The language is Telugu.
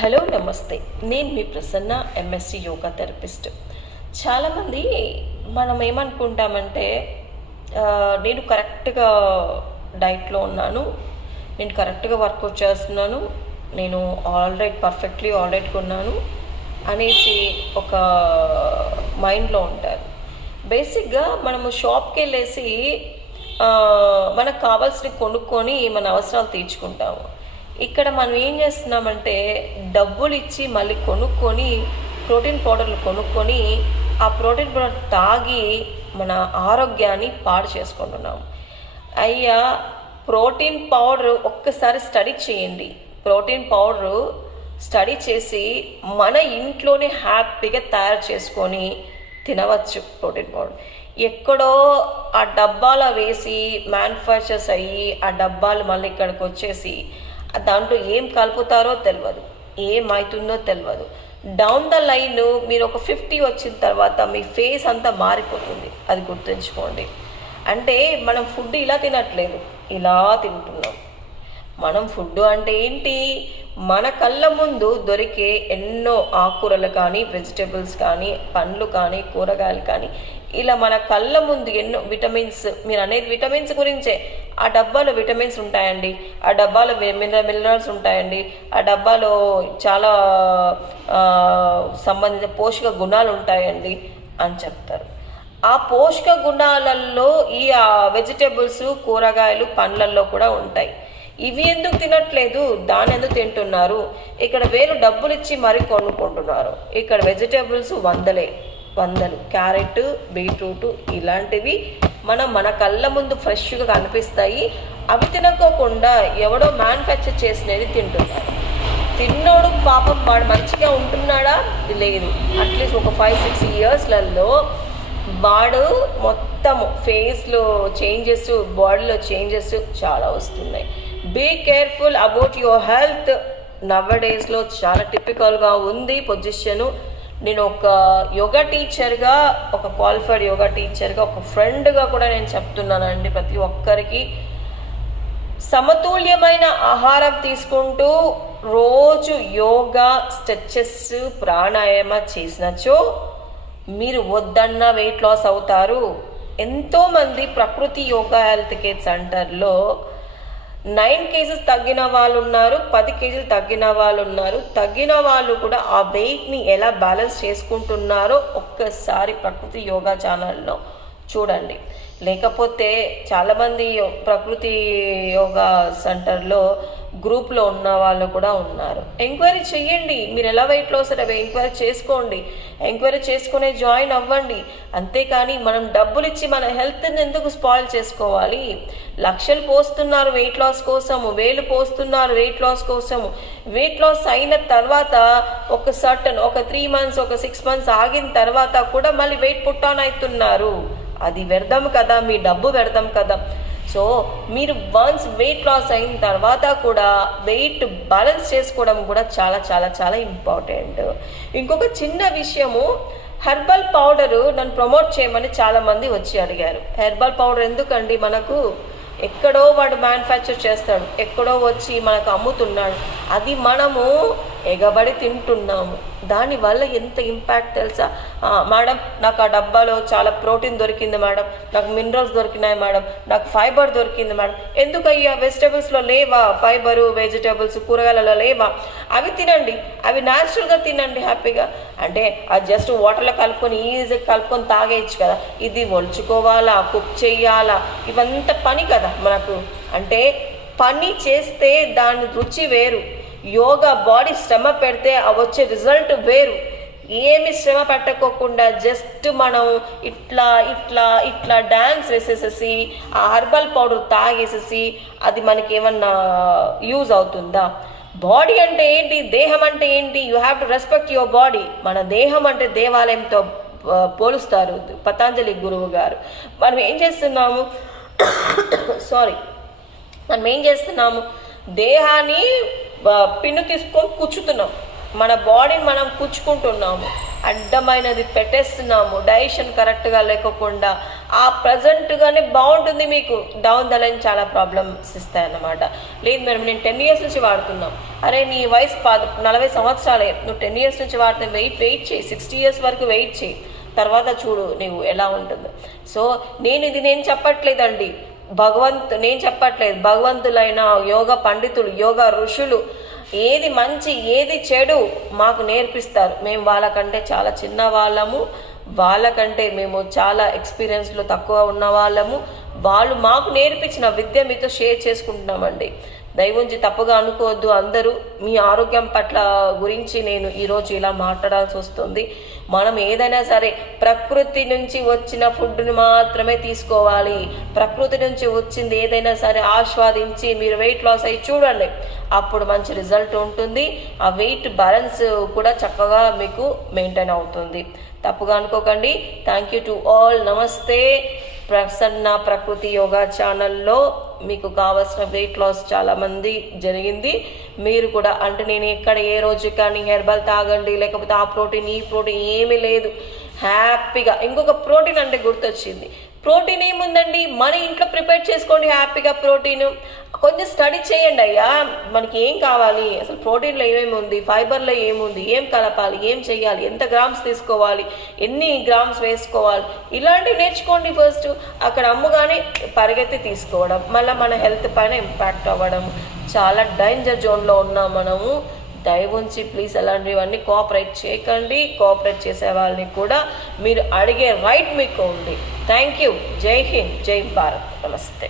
హలో నమస్తే. నేను మీ ప్రసన్న, ఎంఎస్సి యోగా థెరపిస్ట్. చాలామంది మనం ఏమనుకుంటామంటే నేను కరెక్ట్గా డైట్లో ఉన్నాను, నేను కరెక్ట్గా వర్కౌట్ చేస్తున్నాను, నేను పర్ఫెక్ట్లీ ఆల్రైట్గా ఉన్నాను అనేసి ఒక మైండ్లో ఉంటారు. బేసిక్గా మనము షాప్కి వెళ్ళేసి మనకు కావాల్సినవి కొనుక్కొని మన అవసరాలు తీర్చుకుంటాము. ఇక్కడ మనం ఏం చేస్తున్నామంటే డబ్బులు ఇచ్చి మళ్ళీ కొనుక్కొని ప్రోటీన్ పౌడర్లు కొనుక్కొని ఆ ప్రోటీన్ పౌడర్ తాగి మన ఆరోగ్యాన్ని పాడు చేసుకుంటున్నాము. అయ్యా, ప్రోటీన్ పౌడర్ ఒక్కసారి స్టడీ చేయండి. ప్రోటీన్ పౌడరు స్టడీ చేసి మన ఇంట్లోనే హ్యాపీగా తయారు చేసుకొని తినవచ్చు. ప్రోటీన్ పౌడర్ ఎక్కడో ఆ డబ్బాలో వేసి మ్యానుఫ్యాక్చర్స్ అయ్యి ఆ డబ్బాలు మళ్ళీ ఇక్కడికి వచ్చేసి దాంట్లో ఏం కలుపుతారో తెలియదు, ఏమవుతుందో తెలియదు. డౌన్ ద లైన్ మీరు ఒక 50 వచ్చిన తర్వాత మీ ఫేస్ అంతా మారిపోతుంది. అది గుర్తుంచుకోండి. అంటే మనం ఫుడ్ ఇలా తినట్లేదు, ఇలా తింటున్నాం. మనం ఫుడ్ అంటే ఏంటి? మన కళ్ళ ముందు దొరికే ఎన్నో ఆకుకూరలు కానీ, వెజిటేబుల్స్ కానీ, పండ్లు కానీ, కూరగాయలు కానీ, ఇలా మన కళ్ళ ముందు ఎన్నో విటమిన్స్, మీరు అనేది విటమిన్స్ గురించే. ఆ డబ్బాలో విటమిన్స్ ఉంటాయండి, ఆ డబ్బాలో మినరల్స్ ఉంటాయండి, ఆ డబ్బాలో చాలా సంబంధించిన పోషక గుణాలు ఉంటాయండి అని చెప్తారు. ఆ పోషక గుణాలలో ఈ వెజిటేబుల్స్, కూరగాయలు, పండ్లల్లో కూడా ఉంటాయి. ఇవి ఎందుకు తినట్లేదు? దాని ఎందుకు తింటున్నారు? ఇక్కడ వేలు డబ్బులు ఇచ్చి మరీ కొనుక్కుంటున్నారు. ఇక్కడ వెజిటేబుల్స్ వందలు క్యారెట్, బీట్రూట్ ఇలాంటివి మన కళ్ళ ముందు ఫ్రెష్గా కనిపిస్తాయి. అవి తినకోకుండా ఎవడో మ్యానుఫ్యాక్చర్ చేసినవి తింటున్నారు. తిన్నోడు పాపం వాడు మంచిగా ఉంటున్నాడా? లేదు. అట్లీస్ట్ ఒక 5-6 ఇయర్స్లలో వాడు మొత్తం ఫేస్లో చేంజెస్, బాడీలో చేంజెస్ చాలా వస్తున్నాయి. Be careful about your health. నవ్వడేస్లో చాలా టిపికల్గా ఉంది పొజిషను. నేను ఒక యోగా టీచర్గా, ఒక క్వాలిఫైడ్ యోగా టీచర్గా, ఒక ఫ్రెండ్గా కూడా నేను చెప్తున్నానండి ప్రతి ఒక్కరికి. సమతుల్యమైన ఆహారం తీసుకుంటూ రోజు యోగా, స్ట్రెచెస్, ప్రాణాయామ చేసినచో మీరు వద్దన్న వెయిట్ లాస్ అవుతారు. ఎంతోమంది ప్రకృతి యోగా హెల్త్ కేర్ సెంటర్లో 9 కేజెస్ తగ్గిన వాళ్ళు ఉన్నారు, 10 కేజీలు తగ్గిన వాళ్ళు ఉన్నారు. తగ్గిన వాళ్ళు కూడా ఆ వెయిట్ని ఎలా బ్యాలెన్స్ చేసుకుంటున్నారో ఒక్కసారి ప్రకృతి యోగా ఛానల్లో చూడండి. లేకపోతే చాలామంది ప్రకృతి యోగా సెంటర్లో గ్రూప్లో ఉన్న వాళ్ళు కూడా ఉన్నారు. ఎంక్వైరీ చేయండి. మీరు ఎలా వెయిట్ లాస్ అవి ఎంక్వైరీ చేసుకోండి. ఎంక్వైరీ చేసుకునే జాయిన్ అవ్వండి. అంతేకాని మనం డబ్బులు ఇచ్చి మన హెల్త్ని ఎందుకు స్పాయిల్ చేసుకోవాలి? లక్షలు పోస్తున్నారు వెయిట్ లాస్ కోసము, వేలు పోస్తున్నారు వెయిట్ లాస్ కోసము. వెయిట్ లాస్ అయిన తర్వాత ఒక 3 మంత్స్, ఒక 6 మంత్స్ ఆగిన తర్వాత కూడా మళ్ళీ వెయిట్ పుట్టాన్ అవుతున్నారు. అది వ్యర్థం కదా, మీ డబ్బు వ్యర్థం కదా. సో మీరు వన్స్ వెయిట్ లాస్ అయిన తర్వాత కూడా వెయిట్ బ్యాలెన్స్ చేసుకోవడం కూడా చాలా చాలా చాలా ఇంపార్టెంట్. ఇంకొక చిన్న విషయము, హెర్బల్ పౌడరు నన్ను ప్రమోట్ చేయమని చాలామంది వచ్చి అడిగారు. హెర్బల్ పౌడర్ ఎందుకండి? మనకు ఎక్కడో వాడు మ్యానుఫ్యాక్చర్ చేస్తాడు, ఎక్కడో వచ్చి మనకు అమ్ముతున్నాడు. అది మనము ఎగబడి తింటున్నాము. దానివల్ల ఎంత ఇంపాక్ట్ తెలుసా? మేడం, నాకు ఆ డబ్బాలో చాలా ప్రోటీన్ దొరికింది మేడం, నాకు మినరల్స్ దొరికినాయి మేడం, నాకు ఫైబర్ దొరికింది మేడం. ఎందుకయ్యా వెజిటేబుల్స్లో లేవా ఫైబరు? వెజిటేబుల్స్, కూరగాయలలో లేవా? అవి తినండి, అవి న్యాచురల్గా తినండి హ్యాపీగా. అంటే అది జస్ట్ వాటర్లో కలుపుకొని ఈజీగా కలుపుకొని తాగేయచ్చు కదా. ఇది ఒలుచుకోవాలా, కుక్ చెయ్యాలా, ఇవంతా పని కదా మనకు. అంటే పని చేస్తే దాని రుచి వేరు. యోగా బాడీ శ్రమ పెడితే వచ్చే రిజల్ట్ వేరు. ఏమి శ్రమ పెట్టకోకుండా జస్ట్ మనం ఇట్లా ఇట్లా ఇట్లా డ్యాన్స్ వేసేసేసి ఆ హెర్బల్ పౌడర్ తాగేసేసి అది మనకి ఏమన్నా యూజ్ అవుతుందా? బాడీ అంటే ఏంటి? దేహం అంటే ఏంటి? You have to respect your body. మన దేహం అంటే దేవాలయంతో పోలుస్తారు పతంజలి గురువు గారు. మనం ఏం చేస్తున్నాము దేహాన్ని పిన్ను తీసుకొని కూర్చుతున్నాం, మన బాడీని మనం కూర్చుకుంటున్నాము, అడ్డమైనది పెట్టేస్తున్నాము. డైజెషన్ కరెక్ట్గా లేకుండా ఆ ప్రజెంట్గానే బాగుంటుంది, మీకు డౌన్ ద లైన్ చాలా ప్రాబ్లమ్స్ ఇస్తాయన్నమాట. లేదు మేడం నేను 10 years నుంచి వాడుతున్నాం, అరే నీ వయసు 40 సంవత్సరాలే, నువ్వు 10 years నుంచి వాడితే వెయిట్ చేయి, 60 years వరకు వెయిట్ చేయి, తర్వాత చూడు నువ్వు ఎలా ఉంటుందో. సో నేను చెప్పట్లేదండి, నేను చెప్పట్లేదు, భగవంతులైన యోగ పండితులు, యోగ ఋషులు ఏది మంచి ఏది చెడు మాకు నేర్పిస్తారు. మేము వాళ్ళకంటే చాలా చిన్న వాళ్ళము, వాళ్ళకంటే మేము చాలా ఎక్స్పీరియన్స్లో తక్కువ ఉన్న వాళ్ళము. వాళ్ళు మాకు నేర్పించిన విద్య మీతో షేర్ చేసుకుంటున్నామండి. దయవుంచి తప్పుగా అనుకోవద్దు అందరూ. మీ ఆరోగ్యం పట్ల గురించి నేను ఈరోజు ఇలా మాట్లాడాల్సి వస్తుంది. మనం ఏదైనా సరే ప్రకృతి నుంచి వచ్చిన ఫుడ్ని మాత్రమే తీసుకోవాలి. ప్రకృతి నుంచి వచ్చింది ఏదైనా సరే ఆస్వాదించి మీరు వెయిట్ లాస్ అయ్యి చూడండి, అప్పుడు మంచి రిజల్ట్ ఉంటుంది. ఆ వెయిట్ బ్యాలెన్స్ కూడా చక్కగా మీకు మెయింటైన్ అవుతుంది. తప్పుగా అనుకోకండి. Thank you to all. నమస్తే. ప్రసన్న ప్రకృతి యోగా ఛానల్లో మీకు కావాల్సిన వెయిట్ లాస్ చాలామంది జరిగింది. మీరు కూడా అంటే నేను ఎక్కడ ఏ రోజు కానీ హెర్బల్ తాగండి, లేకపోతే ఆ ప్రోటీన్ ఈ ప్రోటీన్ ఏమీ లేదు, హ్యాపీగా. ఇంకొక ప్రోటీన్ అంటే గుర్తొచ్చింది, ప్రోటీన్ ఏముందండి, మన ఇంట్లో ప్రిపేర్ చేసుకోండి హ్యాపీగా. ప్రోటీన్ కొంచెం స్టడీ చేయండి అయ్యా, మనకి ఏం కావాలి, అసలు ప్రోటీన్లో ఏమేమి ఉంది, ఫైబర్లో ఏముంది, ఏం కలపాలి, ఏం చేయాలి, ఎంత గ్రామ్స్ తీసుకోవాలి, ఎన్ని గ్రామ్స్ వేసుకోవాలి, ఇలాంటివి నేర్చుకోండి ఫస్ట్. అక్కడ అమ్ముగానే పరిగెత్తి తీసుకోవడం, మళ్ళీ మన హెల్త్ పైన ఇంపాక్ట్ అవ్వడం, చాలా డేంజర్ జోన్లో ఉన్నాం మనము. దయవుంచి ప్లీజ్ అలాంటివన్నీ కోఆపరేట్ చేయకండి. కోఆపరేట్ చేసే వాళ్ళని కూడా మీరు అడిగే రైట్ మీకు ఉంది. Thank you. జై హింద్, జై భారత్. నమస్తే.